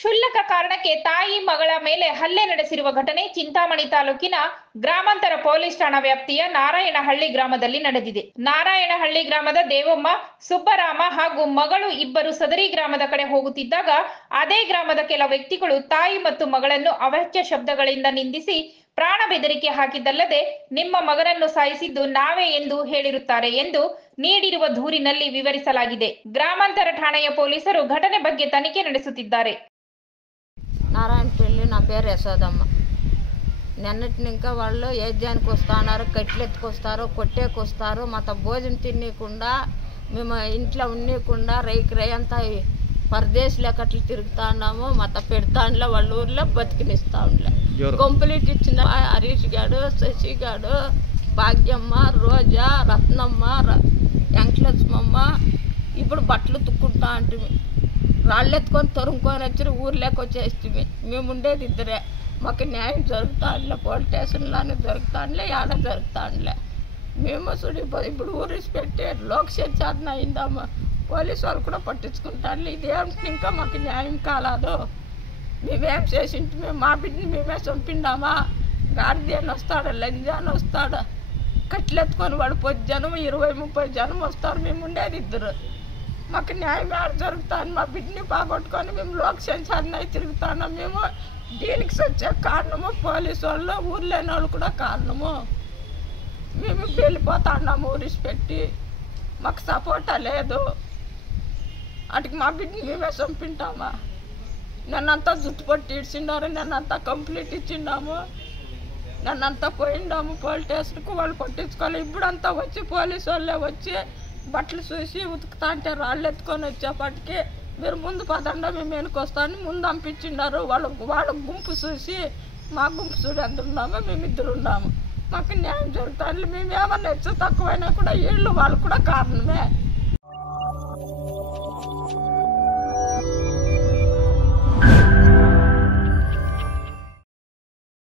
ಕ್ಷುಲ್ಲಕ ಕಾರಣಕ್ಕೆ ತಾಯಿ ಮಗಳ ಮೇಲೆ ಹಲ್ಲೆ ನಡೆಸಿರುವ ಘಟನೆ ಚಿಂತಾಮಣಿ ತಾಲೂಕಿನ ಗ್ರಾಮಾಂತರ ಪೊಲೀಸ್ ಠಾಣಾ ವ್ಯಾಪ್ತಿಯ ನಾರಾಯಣಹಳ್ಳಿ ಗ್ರಾಮದಲ್ಲಿ ನಡೆದಿದೆ. ನಾರಾಯಣಹಳ್ಳಿ ಗ್ರಾಮದ ದೇವಮ್ಮ, ಸುಬ್ಬರಾಮ ಹಾಗೂ ಮಗಳು ಇಬ್ಬರು ಸದರಿ ಗ್ರಾಮದ ಕಡೆ ಹೋಗುತ್ತಿದ್ದಾಗ ಅದೇ ಗ್ರಾಮದ ಕೆಲ ವ್ಯಕ್ತಿಗಳು ತಾಯಿ ಮತ್ತು ಮಗಳನ್ನು ಅವಾಚ್ಯ ಶಬ್ದಗಳಿಂದ ನಿಂದಿಸಿ ಪ್ರಾಣ ಬೆದರಿಕೆ ಹಾಕಿದ್ದಲ್ಲದೆ ನಿಮ್ಮ ಮಗನನ್ನು ಸಾಯಿಸಿದ್ದು ನಾವೇ ಎಂದು ಹೇಳಿರುತ್ತಾರೆ ಎಂದು ನೀಡಿರುವ ದೂರಿನಲ್ಲಿ ವಿವರಿಸಲಾಗಿದೆ. ಗ್ರಾಮಾಂತರ ಠಾಣೆಯ ಪೊಲೀಸರು ಘಟನೆ ಬಗ್ಗೆ ತನಿಖೆ ನಡೆಸುತ್ತಿದ್ದಾರೆ. నారాయణపల్లి నా పేరు యశోదమ్మ. నిన్నటి ఇంకా వాళ్ళు యజ్ఞానికి వస్తున్నారు, కట్లెత్తుకొస్తారు, కొట్టేకొస్తారు. మాతో భోజనం తినకుండా మేము ఇంట్లో ఉన్నీయకుండా రేయంతా పరదేశంలో కట్లు తిరుగుతా ఉన్నాము. మాతో పెడతాండ్లే, వాళ్ళ ఊర్లో బతికినిస్తా ఉండలే. కంప్లీట్ ఇచ్చిన హరీష్ గాడు, శశి గాడు, భాగ్యమ్మ, రోజా, రత్నమ్మ, వెంకటలక్ష్మమ్మ ఇప్పుడు బట్టలు తుక్కుంటా అంటే రాళ్ళు ఎత్తుకొని తరుముకొని వచ్చి ఊర్లోకి వచ్చేస్తుంది. మేము ఉండేది ఇద్దరే. మాకు న్యాయం జరుగుతాంలే, పోలీస్ స్టేషన్లోనే జరుగుతాంలే, ఆడ జరుగుతాంలే. మేము ఇప్పుడు ఊరు పెట్టి లోక్సాధన అయిందామా, పోలీసు వాళ్ళు కూడా పట్టించుకుంటాంలే. ఇదేమిటి ఇంకా మాకు న్యాయం కాలేదు. మేమేం చేసింటి, మేము మా బిడ్డని మేమే చంపిండామా? గార్డియన్ వస్తాడు, లంజాన్ వస్తాడు, కట్లెత్తుకొని వాడు 10 జనం 20-30 జనం వస్తారు. మేము ఉండేది ఇద్దరు. మాకు న్యాయం ఆడ జరుగుతాను. మా బిడ్డని బాగొట్టుకొని మేము లోక్ సంచారణ తిరుగుతాను. మేము దీనికి వచ్చే కారణము పోలీసు వాళ్ళు, ఊర్లేని వాళ్ళు కూడా కారణము. మేము వెళ్ళిపోతాన్నాము ఊరిసి పెట్టి. మాకు సపోర్టా లేదు. అటుకి మా బిడ్డని మేమే చంపింటామా? నన్నంతా జుట్టు పట్టి ఇచ్చిండారు, నన్నంతా కంప్లీట్ ఇచ్చిండాము, నన్నంతా పోయిండాము పోలీస్ స్టేషన్కు. వాళ్ళు పట్టించుకోవాలి. ఇప్పుడంతా వచ్చి పోలీసు వాళ్ళే వచ్చి బట్టలు చూసి ఉతుకుతా అంటే రాళ్ళు ఎత్తుకొని వచ్చేపటికి మీరు ముందు పదండా మేము వెనుకొస్తాను ముందు పంపించిండారు. వాళ్ళ గుంపు చూసి మా గుంపు చూసి ఎంత ఉన్నామో మేము ఇద్దరు ఉన్నాము. మాకు న్యాయం జరుగుతుంది. మేము ఏమన్నా హెచ్చు తక్కువైనా కూడా వీళ్ళు వాళ్ళు కూడా కారణమే.